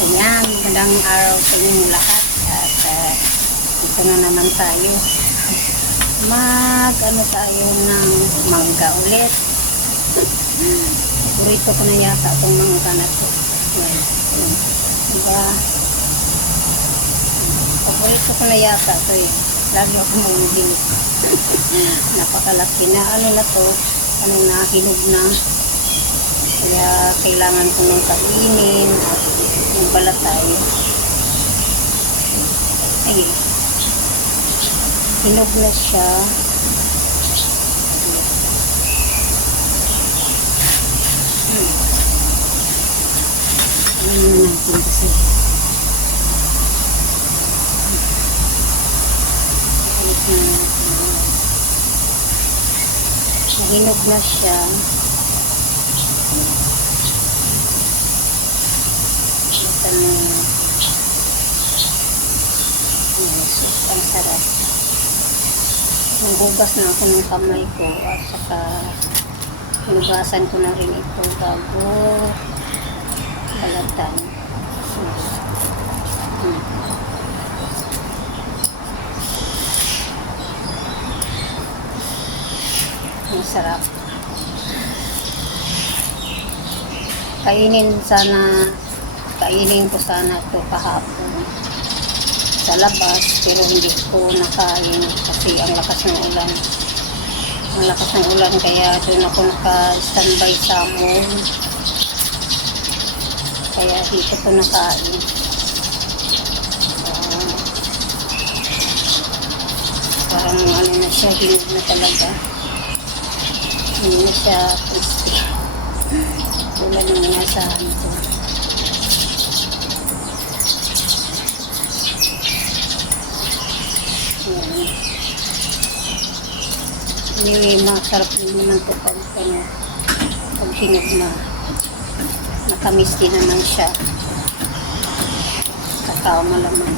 Ayan, magandang araw sa inyong lahat. At ito na naman tayo. Ano tayo ng mangga ulit. Paborito ko na yata itong mangga na ito. Yan. Diba? Paborito ko na yata ito eh. Lagi ako mamibili. Napakalaki na na to. Hinog na. Kaya kailangan ko nang kainin at yung balatay. Ay, hinog na siya. Ano natin kasi. Hinog na siya. Ang sarap. Naghugas na ako ng kamay ko at saka hinugasan ko na rin ito bago balatan. Ang sarap. Kainin ko sana ito kahapon sa labas, pero hindi ko nakain kasi ang lakas ng ulan. Ang lakas ng ulan, kaya doon ako naka-standby sa mall. Kaya dito ko nakain. Parang na siya, hinog na talaga. Hindi na siya crispy. Wala nang inasahan ko. Anyway, masarap din naman ito pag hinog na. Matamis din naman siya. Kakao malaman.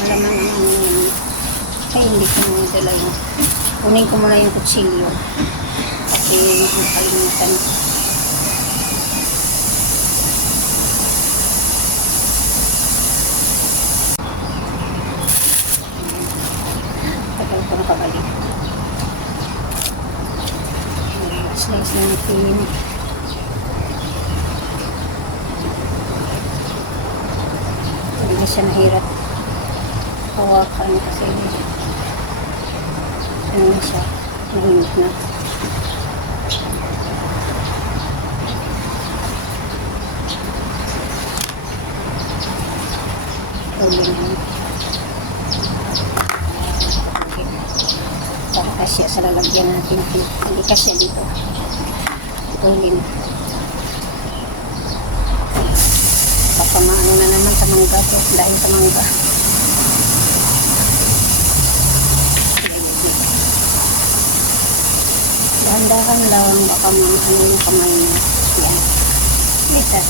Malaman ang ay hindi ko muna dala yun. Kunin ko muna yung kutsilyo. Kasi nakalimutan. Tagal ko nakabalik. Slice natin. Hindi na siya nahirap hawakan kasi ano na siya, nahinog na. Para kasya sa lalagyan natin. Hindi kasya dito. Ulin. Papamaano na naman sa mangga to. Dahil sa mangga. Dahan-dahan lang. Baka maano yung kamay mo. Yan. Liter.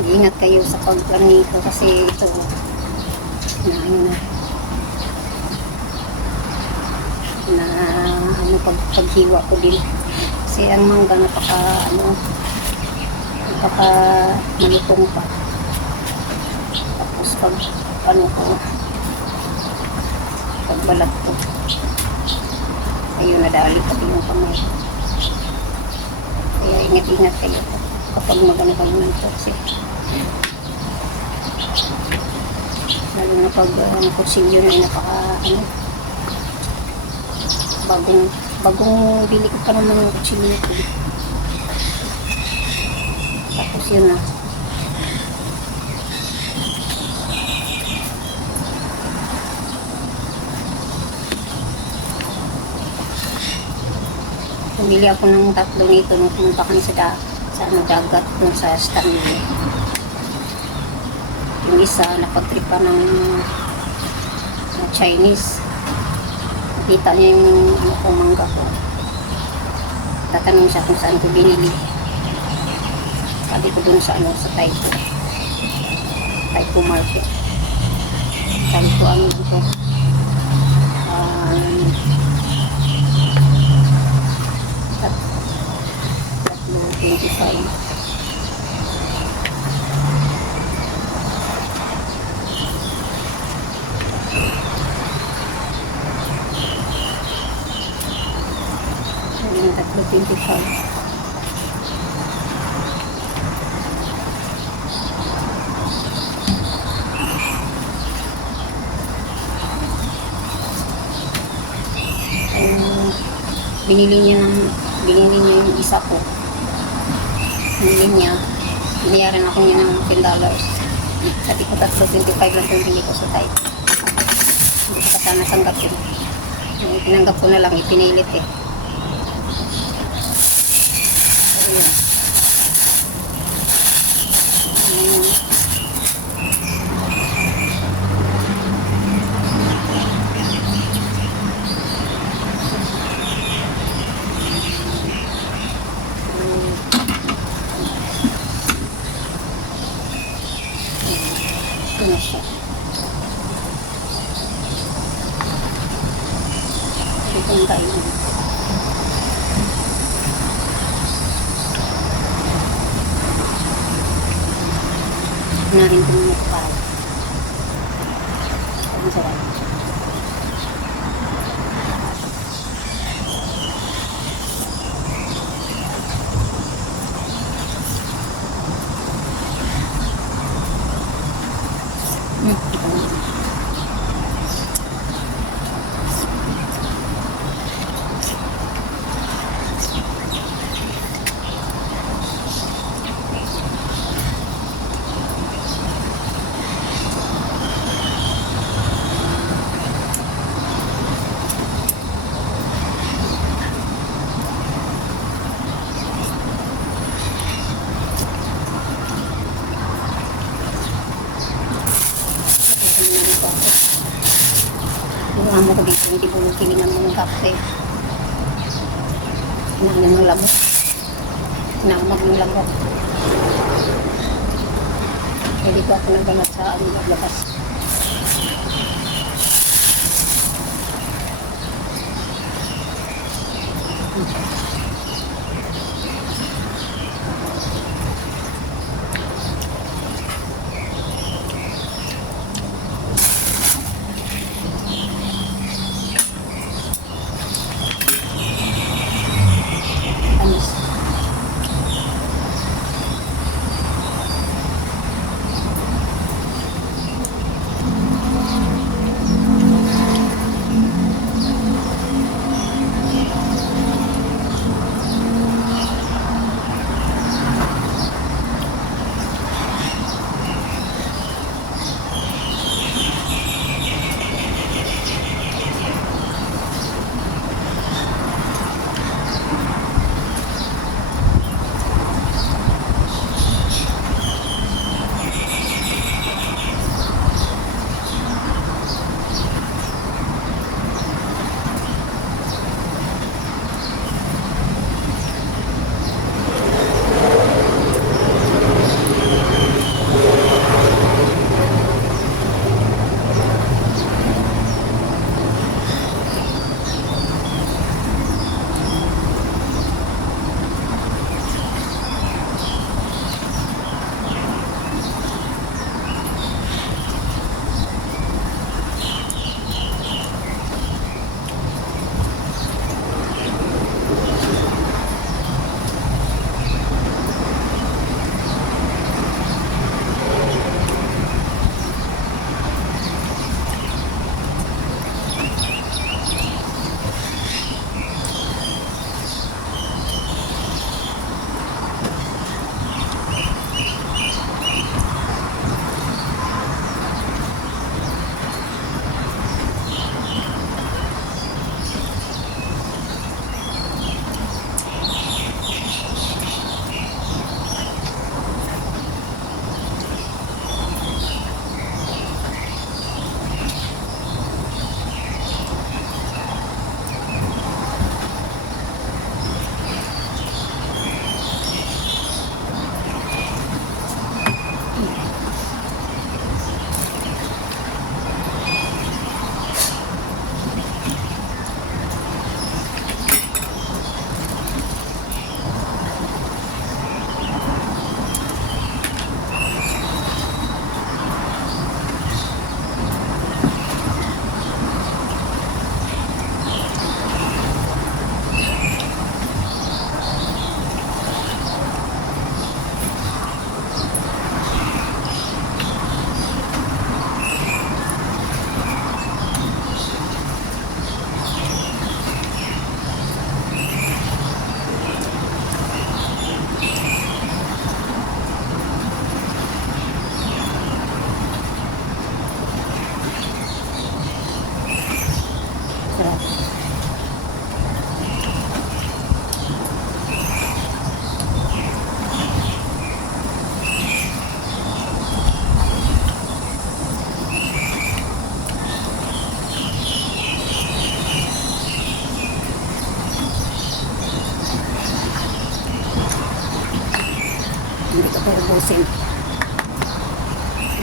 Mag-ingat kayo sa pagplanito kasi ito paghiwa ko din kasi ang mangga napaka malutong pa. Tapos pagbalat ko ayun, nadali pati yung kamay. Kaya ingat-ingat kayo kapag magano-ganito kasi lalo na pag kutsilyo na napaka bagong bili ko pa naman yung kutsilyo ko. Tapos yun na. Pumili ako ng 3 nito nung pumunta kami sa dagat dun sa Stanley. Yung isa napagtripa ng Chinese. Nakita niya yung mangga ko. Tatanong siya kung saan ko binili. Sabi ko dun sa Taipo Market. Tagpuan ko. Um, 25. Yung 25. Binili niya yung isa ko. Binili niya. Binayaran ako niya ng $10. Sabi ko 25 lang yung bili ko sa type. Hindi ko sana tanggapin. Tinanggap ko na lang, ipinilit eh. So, yun. Ito na siya. Ito yung tayo. Unahin ko yung mukha. Ang sarap. Ito na. Iwahan mo ko dito, hindi ko nagpili ng mga kape. Hinahangin ng labot. Hinamag ng labot. Kaya dito ako nagalat sa labas. Anis.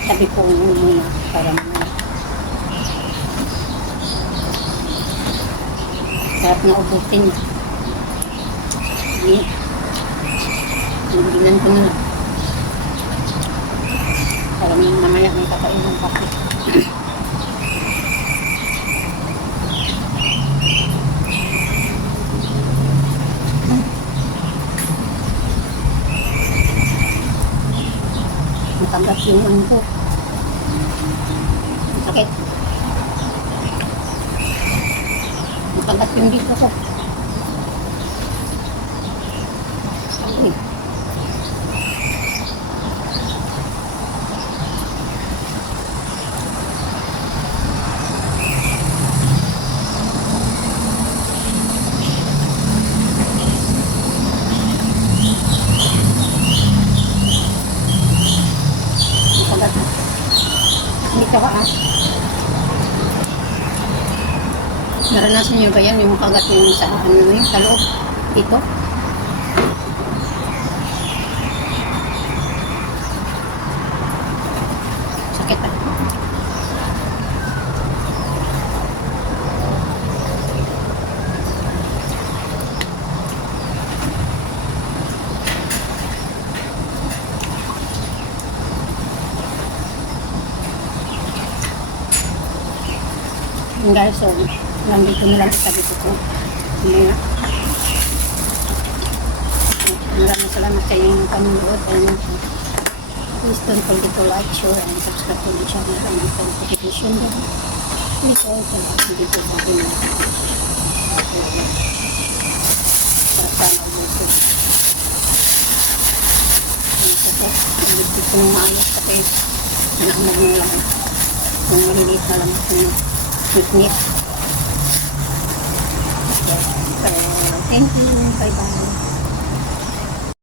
Sabi ko muna para muna. Sarap na ubutin. Sige. Bibilan ko na. Para mamaya may kakain ng kape. Matagat yung ano ko. Sakit. Matagat yung dito ko. Sakit. Matagat. Hindi ka ba naranasan niyo ba yan? Yung kagat yung sa ano yun? Sa loob? Dito? Sakit ah. Guys, so nandito na lang sa dito ko. Hindi na. Maraming salamat sa inyong panonood. Please don't forget to like, share, and subscribe to the channel and the notification bell. Please also dito sa akin. Para sa mga ito. Nandito ko nung maayos kasi anak mo lang. Kung maliliit na lang ako picnic. So, thank you. Bye-bye.